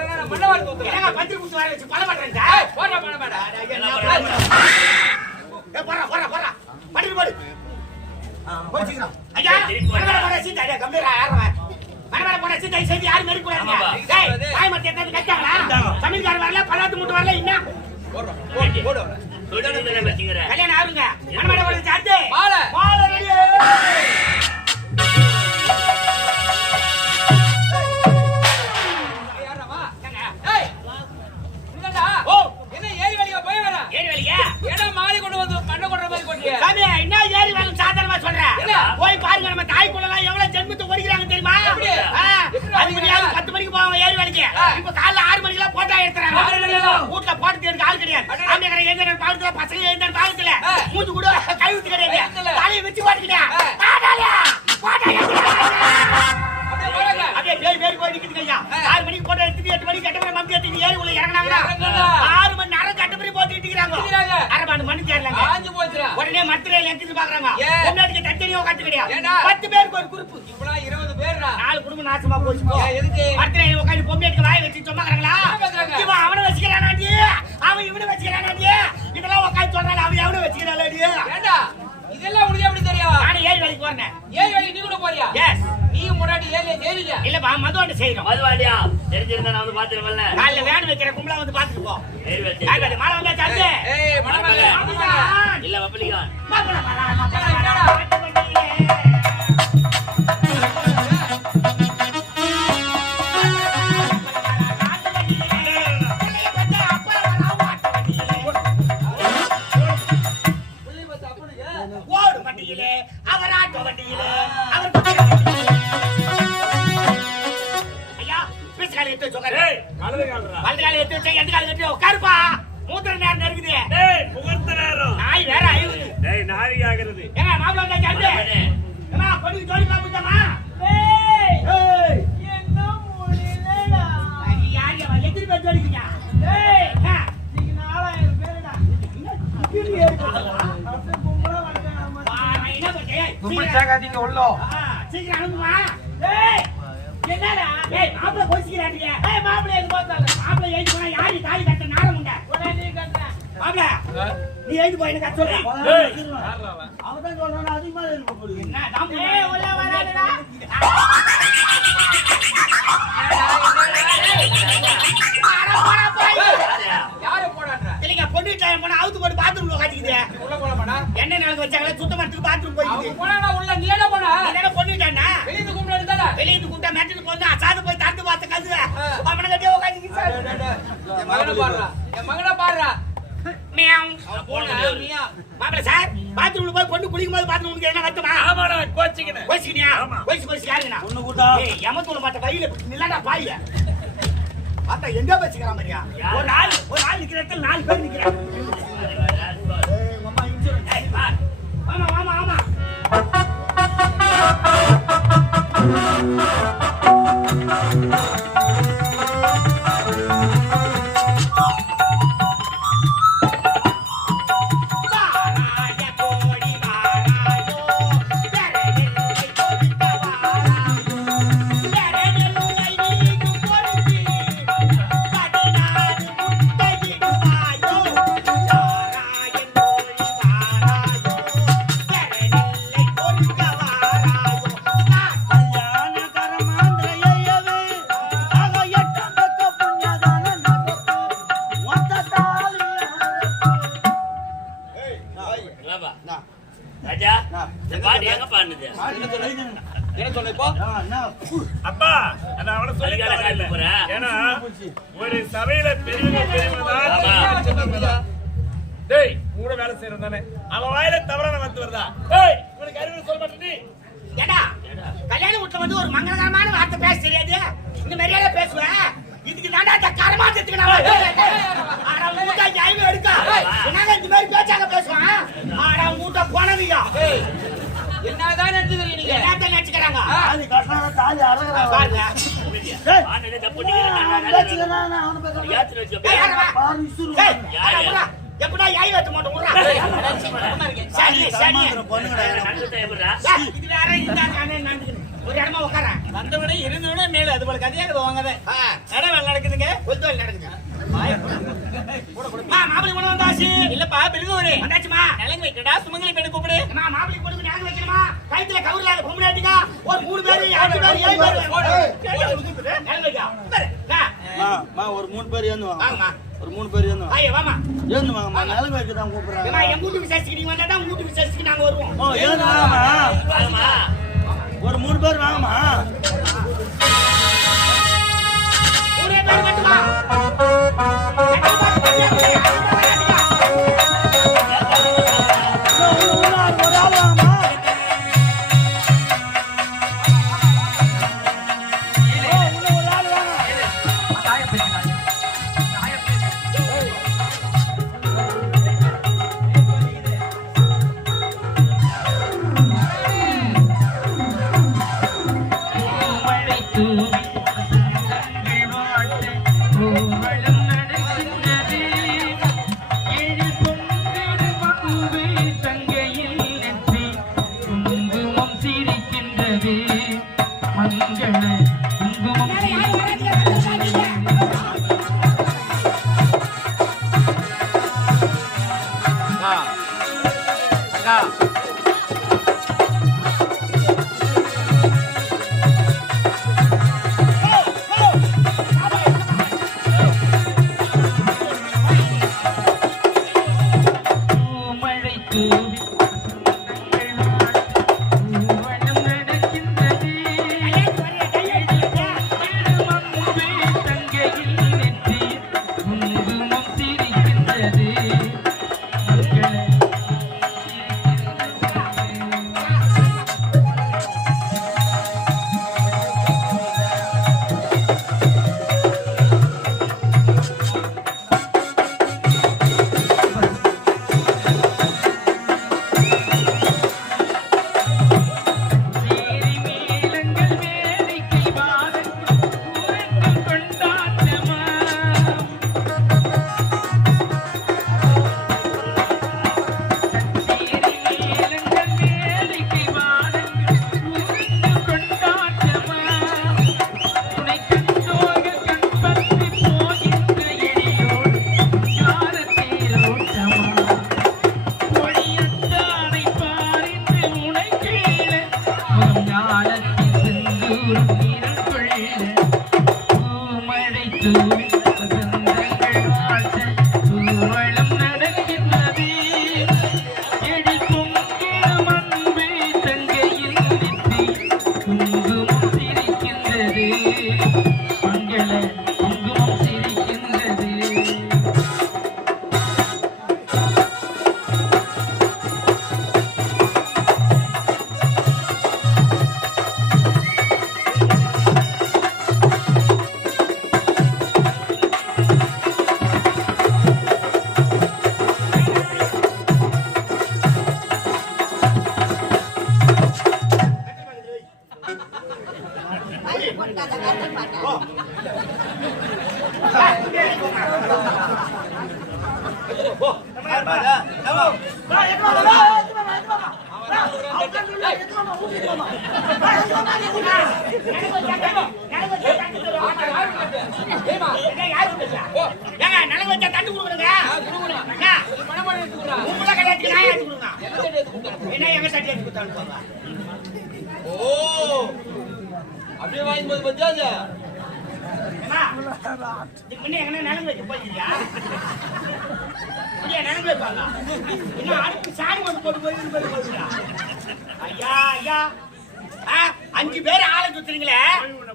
போறேன்னா மண்ணவாரி தூத்துறேன். ஏங்க பத்திரி குத்து வர வச்சு பல பண்றேங்க. போடா பண்ண மாட்டா. போறா. பட்டி போடு. போய் சீக்கிரம். ஐயா, மரமேல போட சீதா டேய் கம்பீரா யாரவன். மரமேல போட சீதா செஞ்சு யாரும் மெரி கூடாதீங்க. டேய், தாய் மத்த என்ன கட்டாங்களா? சமீர்கார் வரல, பலாத்து மூட்டு வரல இன்ன. போடு. சொல்லுங்க வெச்சிங்கற. கல்யாணம் ஆகுங்க. மரமேல போட சார்ஜ். மாலை ரெடி. சாமி என்ன ஏறி வேணும் சாதாரணமா சொல்றேன். போய் பாருங்க நம்ம தாய்க்குள்ளலாம் எவ்வளவு ஜென்மத்தை ஒடிக்கிறாங்க தெரியுமா? அதுக்கு நீ 10 மணிக்கு போவாங்க ஏறி வேலைக்கு. இப்ப காலைல 6 மணிக்கெல்லாம் போட்டா எடுத்துறாங்க. வீட்டுல போட்டு எடுக்க ஆள் கிடையாது. ஆம்பளைங்கற எங்க பாக்கத்துல பசங்க எங்க பாக்கத்துல மூஞ்சி கூட கழுவுத்து கிடையாது. தலையை வச்சு பாட்டுக்கிட்டா அப்படியே பேர் போய் நிக்குது ஐயா. 6 மணிக்கு போட்டோ எடுத்துட்டு 8 மணிக்கு 8 மணி மம்பி எடுத்து ஏறி உள்ள இறங்கினாங்க. 6 மணி நேரம் கட்டப்படி போட்டு இட்டுக்கிறாங்க. அரை மணி தேரலங்க. உடனே மத்திரையில எங்கிட்டு பாக்குறாங்க. பொண்டாட்டிக்கு தட்டனியோ கட்டு கிடையாது. 10 பேருக்கு ஒரு குரூப். இப்பலாம் 20 பேர்டா. 4 குடும்பம் நாசமா போச்சு. எதுக்கு? மத்திரையில உட்கார்ந்து பொம்மைக்கு வாய் வச்சு சொன்னாங்கறாங்களா? இவன் அவனை வச்சிக்கறானாடி. அவன் இவனை வச்சிக்கறானாடி. இதெல்லாம் உட்கார்ந்து சொல்றானே அவன் அவனை வச்சிக்கறானாடி. ஏண்டா இதெல்லாம் உனக்கு எப்படி தெரியும்? நான் ஏறி வேலைக்கு போறேன். ஏறி வேலைக்கு நீ கூட போறியா? எஸ். நீ முன்னாடி ஏறியா? இல்ல மதுவாண்ட செய்றோம். மதுவாண்டியா தெரிஞ்சிருந்தா நான் வந்து பாத்துறேன்ல. காலைல வேன் வைக்கிற கும்பலா வந்து பாத்துட்டு போ. ஏறி வெச்சு. காலைல மாலை வந்தா சார்ஜ். ஏய் மணமல்ல. இல்ல வப்பலிகான். என்னடா? ஓடு வண்டியிலே அவர் ஆட்டோ வண்டியிலே அவர் ஐயா பிஸ்கால எடுத்து உட்காரு. ஏய் வலது கால்றா. வலது கால எடுத்து வச்சு எந்த கால எடுத்து உட்காருப்பா. மூத்திர நேரம் இருக்குது. டேய் முகூர்த்த நேரம். நாய் வேற ஐவுது. டேய் நாரி ஆகிறது. ஏங்க மாப்ள வந்தா சார்ஜ். ஏமா பொண்ணு ஜோடி பாப்புட்டமா. ஏய் என்ன முடியலடா. யாரியா எதிரி பேர் ஜோடிக்கியா. ஏய் நீங்க 4000 பேருடா. கிளி ஏறிடா. அப்ப கும்பல வந்தா நான் என்ன பண்றேன். கும்பல் சாகாதீங்க உள்ளோ. சீக்கிரம் அனுப்புமா. ஏய் என்னடா. ஏய் மாப்ள போசிக்கிறாங்க. ஏய் மாப்ள எங்க போறாங்க. மாப்ள ஏறி போனா யாரி தாலி கட்ட நாரம் உண்டா. உடனே நீ கட்ட. மாப்ள நீ ஏறி போய் எனக்கு சொல்ற. ஏய் அவதான் சொல்றானே அதிகமா இருக்க போகுது. என்ன தாம். ஏய் உள்ள வராதடா. யாரு போடான்றா? இல்லங்க பொண்ணு டைம் போனா அவுத்து போட்டு பாத்ரூம்ல காட்டிக்குது. உள்ள போட மாட்டா? என்ன நாளுக்கு வச்சாங்களே சுத்தம் பண்றதுக்கு பாத்ரூம் போயிடுது. போனா உள்ள நீ என்ன போனா? இதெல்லாம் பொண்ணு டைம்னா வெளிய கும்பல இருந்தாடா. வெளிய கூட்டா மேட்ல போனா அசாது போய் தட்டு பார்த்து கது. அவன கட்டியே உட்கார்ந்து சார். என் மகனை பாருடா. மியாவ். போடா நீயா. மாப்ள சார் பாத்ரூம்ல போய் பொண்ணு குளிக்கும்போது பாத்ரூம்க்கு என்ன வச்சமா? ஆமாடா கோச்சிக்கினே. கோச்சிக்கினியா? ஆமா. கோச்சி யாருங்கனா? ஒண்ணு கூட்டா. ஏய் யமத்தூல மாட்ட கையில நில்லடா பாயில. பாத்தா எங்க வச்சிக்கற மாதிரியா? ஒரு நாள் நிக்கிற இடத்துல 4 பேர் நிக்கறாங்க. ஏய் அம்மா இன்சூரன்ஸ். ஏய் வா. ஆமா. ராஜா இந்த பாட்டு எங்க பாடுனது? என்ன சொன்ன இப்போ? அப்பா நான் அவன சொல்லி தரேன். ஏன்னா ஒரு சபையில பெரியவங்க டேய் கூட வேலை செய்யறோம் தானே. அவன் வாயில தவறான வந்து வருதா? டேய் உனக்கு அறிவு சொல்ல மாட்டே நீ. ஏடா கல்யாண வீட்ல வந்து ஒரு மங்களகரமான வார்த்தை பேச தெரியாது. இந்த மரியாதை பேசுவ. இதுக்கு தாண்டா அந்த கர்மாந்தத்துக்கு நான் ஆடா மூட்டை ஜாயிவே எடுக்க. என்னங்க இந்த மாதிரி பேச்சாங்க பேசுவான். ஆடா மூட்டை போனதியா. என்னதான் நினைச்சுக்கிறீங்க நீங்க? என்னத்த நினைச்சுக்கறாங்க? தாலி கட்டறாங்க, தாலி அறங்கறாங்க. பாருங்க. ஆனே தப்பு நீங்க பேச்சுக்கறானே நான் அவன பேசுறேன். யாத்திரை வச்சு ஏய் யாரா? பாரு இசுரு. யாரா? எப்படா யாய் வெட்ட மாட்டோம் உறா. சரி. பொண்ணுங்கடா. நடந்துட்டே எப்படா? இது வேற இந்த கானே நடந்துக்குது. ஒரு இடமா உட்கார. வந்தவனே இருந்தவனே மேல அது போல கதையாக வாங்கதே. நட வேலை நடக்குதுங்க. கோயில் நடக்குது மாப்பிள்ளை கொண்டு வந்தாச்சு இல்லப்பா பிரிதோரே வந்தாச்சுமா நலங்கு வைக்கடா சுமங்கலி பெண்ணு கூப்பிடு மாப்பிள்ளை கொண்டு நலங்கு வைக்கணுமா கைத்துல கவுர்ல பொம்பளையாட்டிக்கா ஒரு 3 பேர் 5 பேர் 7 பேர் நலங்கு வைக்கா ஒரு 3 பேர் ஏந்துவாங்க வாங்கம்மா ஒரு 3 பேர் ஏந்துவாங்க ஐயா வாமா ஏந்துவாங்கம்மா நிலங்க வைக்க தான் கூப்பிடுறாங்க எங்க வீட்டு விசேஷத்துக்கு நீங்க வந்தா தான் உங்க வீட்டு விசேஷத்துக்கு நாங்க வருவோம் ஏந்துவாங்கம்மா ஒரு 3 பேர் வாங்கம்மா ஒரே பேர் மட்டுமா ஒரு ஆள் வாங்கம்மா அப்படியே வாங்கி போது பத்தியாது அஞ்சு பேர் ஆளை சுத்துறீங்களே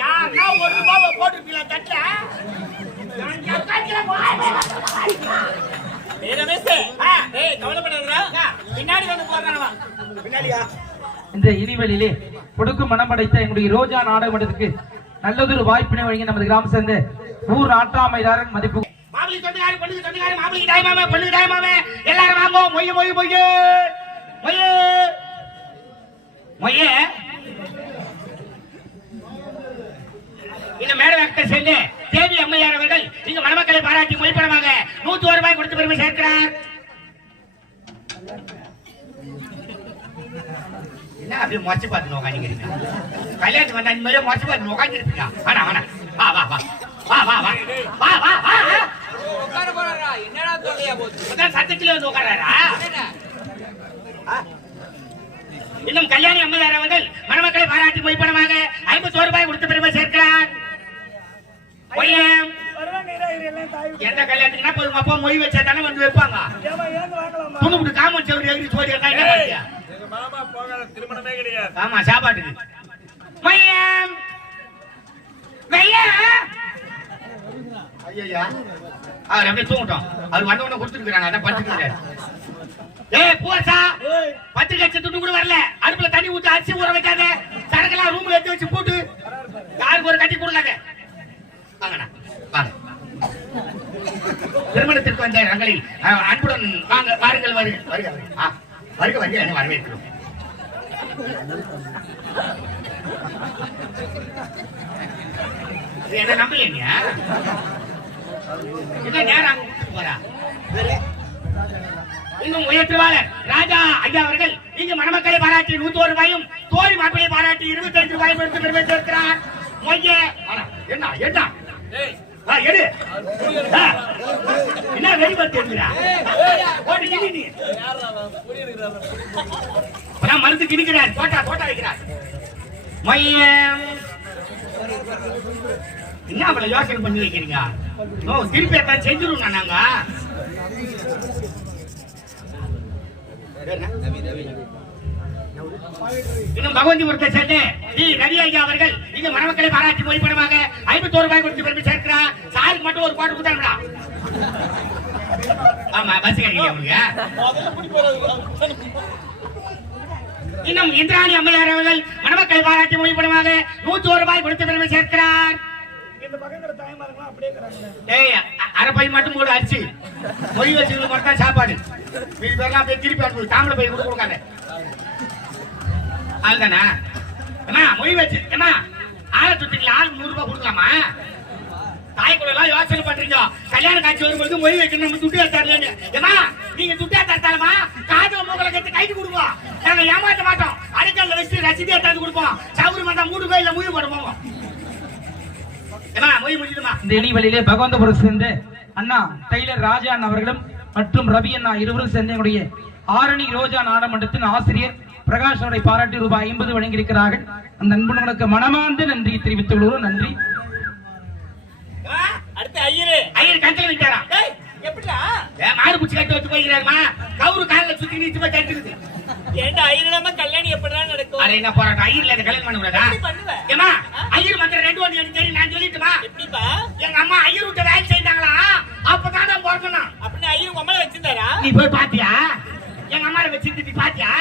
யாருன்னா ஒரு ரூபாய் போட்டுருக்கீங்களா தட்டுல பின்னாடி வந்து போறானவா பின்னாடியா இந்த இனிவெளியிலே கொடுக்கும் மனம் படைத்த எங்களுடைய ரோஜா நாடகமன்றத்துக்கு நல்லதொரு வாய்ப்பினை வழங்கி நமது கிராம சேர்ந்த ஊர் நாட்டாமையாளர் மதிப்பு மாப்பிள்ளை சொந்தக்காரி பொண்ணுக்கு சொந்தக்காரி மாப்பிள்ளைக்கு தாய்மாமே பொண்ணுக்கு தாய்மாமே எல்லாரும் வாங்கோ மொய்ய மொய்ய மொய்ய மொய்ய மொய்ய இந்த மேடை சேர்ந்து தேவி அம்மையார் அவர்கள் நீங்க மணமக்களை பாராட்டி மொழிப்படமாக 101 ரூபாய் கொடுத்து பெருமை சேர்க்கிறார். என்ன அப்படியே மொச்சு பார்த்து உட்காந்துக்கிறீங்க? கல்யாணத்துக்கு வந்தா இந்த மாதிரி மொச்சு பார்த்து உட்காந்துருப்பீங்க. வேணா வேணா வா வா வா வா வா வா வா வா சரியா போச்சு. அதான் சத்தத்திலே வந்து உட்கார்றாரா? இன்னும் கல்யாணி அம்மையார் அவர்கள் மணமக்களை பாராட்டி மொய்ப்பணமாக 51 ரூபாய் கொடுத்து பெருமை சேர்க்கிறார். ஒய்யம். எந்த கல்யாணத்துக்குன்னா போய் உங்க அப்பா மொய் வச்சா தானே வந்து வைப்பாங்க. துணுக்கு காமன் செவரி எகிரி சோடி என்ன பாத்தியா? எங்க மாமா போகாத திருமணமே கிடையாது. ஆமா சாப்பாட்டுக்கு. ஒய்யம். வெய்யா. ஐயா. அவர் அப்படியே தூங்கட்டும். அவர் வந்த உடனே கொடுத்துருக்காங்க. அதான் படுத்துக்கிறாரு. ஏய் போசா. பத்திரிக்கை துட்டு கூட வரல. அடுப்புல தண்ணி ஊத்தி அரிசி ஊற வைக்காத. சரக்கெல்லாம் ரூம்ல எடுத்து வச்சு போட்டு யாருக்கு ஒரு கட்டி கொடுக்காத. வாங்கண்ணா. வாங்க. திருமணத்திற்கு வந்த ரங்களில் அன்புடன் வாங்க வாருங்கள் வருக. வருக என்ன வரவேற்கிறோம். என்ன நம்பலைங்க? என்ன நேரம் அங்க விட்டு போறா? இன்னும் உயர்த்துவாளர் ராஜா ஐயா அவர்கள் இங்கு மணமக்களை பாராட்டி 101 ரூபாயும் தோழி மாப்பிளை பாராட்டி 25 ரூபாயும் கொடுத்து பெருமை சேர்க்கிறார். மொய்ய என்ன என்ன டேய் எடு என்ன வெளிப்பட்டு இருக்கிறா நீ மருந்து கிணிக்கிறார். தோட்டா வைக்கிறார். மையம் என்ன அவளை யோசனை பண்ணி வைக்கிறீங்க? திருப்பி எல்லாம் செஞ்சிருவோம் நாங்க. இன்னும் பகவந்திபுரத்தை சேர்ந்து ரவி ஐயா அவர்கள் இங்க மணமக்களை பாராட்டி மொழிப்படமாக 51 ரூபாய் கொடுத்து பெருமை சேர்க்கிறார். சாருக்கு மட்டும் ஒரு கோட்டை கொடுத்தாங்களா? ஆமா பஸ் கிடைக்க. இன்னும் இந்திராணி அம்மையார் அவர்கள் மணமக்களை பாராட்டி மொழிப்படமாக 101 ரூபாய் கொடுத்து பெருமை சேர்க்கிறார். அரை பை மட்டும் கூட அரிசி மொழி வச்சுக்கிறது மட்டும் தான் சாப்பாடு. மீதி பேர்லாம் போய் திருப்பி அனுப்பி தாமரை பை கூட கொடுக்காத. அதுதானா ஏமா மொழி வச்சு ஏமா ஆளை சுத்திக்கல ஆள் 100 ரூபாய் கொடுக்கலாமா? தாய்க்குள்ள எல்லாம் யோசனை பண்றீங்க. கல்யாண காட்சி வரும்போது மொழி வைக்கணும் நம்ம துட்டு தரலன்னு. ஏமா நீங்க துட்டா தரத்தாலமா காதல மூக்கலை கட்டு கைட்டு கொடுப்போம். நாங்க ஏமாற்ற மாட்டோம். அடிக்கல்ல வச்சு ரசீதி எடுத்தாந்து கொடுப்போம். சவுரி மந்தா 3 கோயில மூவி போடுவோம். இந்த இணைவெளியிலே பகவந்தபுரம் சேர்ந்த அண்ணா டெய்லர் ராஜா அவர்களும் மற்றும் ரவி அண்ணா இருவரும் சேர்ந்த என்னுடைய ஆரணி ரோஜா நாடமன்றத்தின் ஆசிரியர் பிரகாஷ் அவரை பாராட்டி ரூபாய் 50 வழங்கியிருக்கிறார்கள். அந்த நண்பர்களுக்கு மனமார்ந்த நன்றி தெரிவித்துள்ளோம். நன்றி. அடுத்து ஐயர் கஞ்சல விட்டாரா? எப்படிடா மாடு புடிச்சு கட்டி வச்சு போய்கிறாருமா. கவுரு காலில் சுத்தி நீச்சு போய் தட்டுக்குது. ஏண்டா ஐயரிடாம கல்யாணம் எப்படிடா நடக்கும்? அது என்ன போராட்டம்? ஐயர்ல கல்யாணம் பண்ண கூடாதா? பண்ணுவேன். ஏமா ஐயர் மந்திரம் 2 ஒன்று எனக்கு தெரியும். நான் சொல்லிட்டுமா? எப்படிப்பா? எங்க அம்மா ஐயர் விட்ட வேலை செய்தாங்களா? அப்பதான் நான் பிறந்தேன். அப்படின்னு ஐயர் உங்க அம்மாவை வச்சிருந்தாரா? நீ போய் பாத்தியா? எங்க அம்மாவை வச்சிருந்துட்டு பாத்தியா?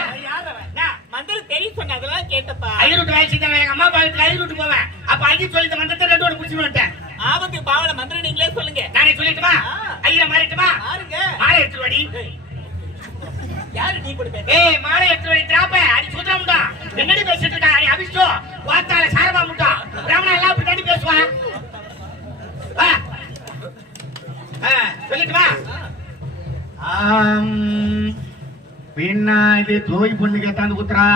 மந்திரம் தெரியும் சொன்ன அதெல்லாம் கேட்டப்பா. ஐயர் விட்டு வேலை செய்தாங்க. எங்க அம்மா பாவத்துக்கு ஐயர் விட்டு போவேன். அப்ப ஐயர் சொல்லிட்ட மந்திரத்தை 2 ஒன்று புடிச்சு வந்துட்டேன். ஆபத்து பாவல மந்திரம் நீங்களே சொல்லுங்க. நானே சொல்லிட்டுமா? ஐயரை மாறிட்டுமா? யாருங்க? மாலை எடுத்து வாடி. யாரு நீ கூட பேச? ஏய் மாலை எடுத்து வாடி திராப்ப. அடி சுத்தற முண்டா. என்னடி பேசிட்டு இருக்கா? அடி அபிஷ்டோ. வாத்தால சாரபா முண்டா. ராமனா எல்லாம் இப்படி தண்ணி பேசுவா. வா. சொல்லிட்டுமா? பின்னாடி தோய் பொண்ணு கேட்டாந்து குத்துறா.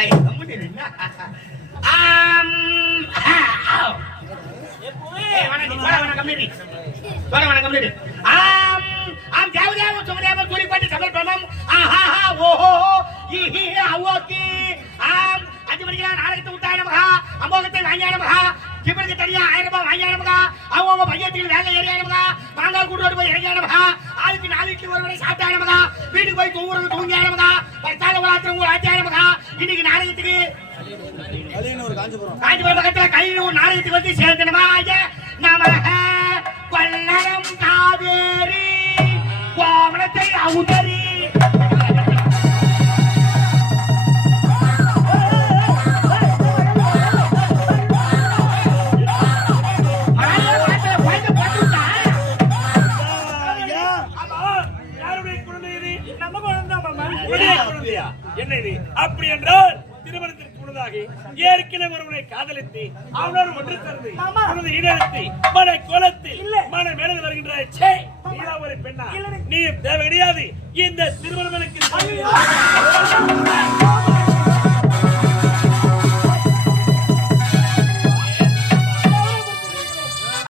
ஐ கம்முனு என்ன? நாடகத்தை உத்தாயனமகா அமோகத்தை வாங்கியானமகா கிபருக்கு தனியா 1000 ரூபாய் வாங்கியானமகா அவங்க பையத்துக்கு வேலை ஏறியானமகா மாங்காய் கூட்டோடு போய் இறங்கியானமகா ஆளுக்கு 4 இட்லி ஒரு முறை சாப்பிட்டானமகா வீட்டுக்கு போய் தூங்குறது தூங்கியானமகா பத்தால வளாத்திரம் ஒரு ஆச்சியானமகா இன்னைக்கு நாடகத்துக்கு காஞ்சிபுரம் பக்கத்துல கலியனூர் நாடகத்துக்கு வந்து சேர்ந்தனமா நம கொல்லரம் காவேரி கோமணத்தை அவுதரி என்ன இது? அப்படி என்றால் திருமணத்திற்கு முன்னதாக ஏற்கனவே ஒருவனை காதலித்து அவனோடு ஒன்று சேர்ந்து அவனது இடத்தை மன கோலத்தில் மன மேலே வருகின்ற ஒரு பெண்ணா நீ தேவை கிடையாது. இந்த திருமணம் எனக்கு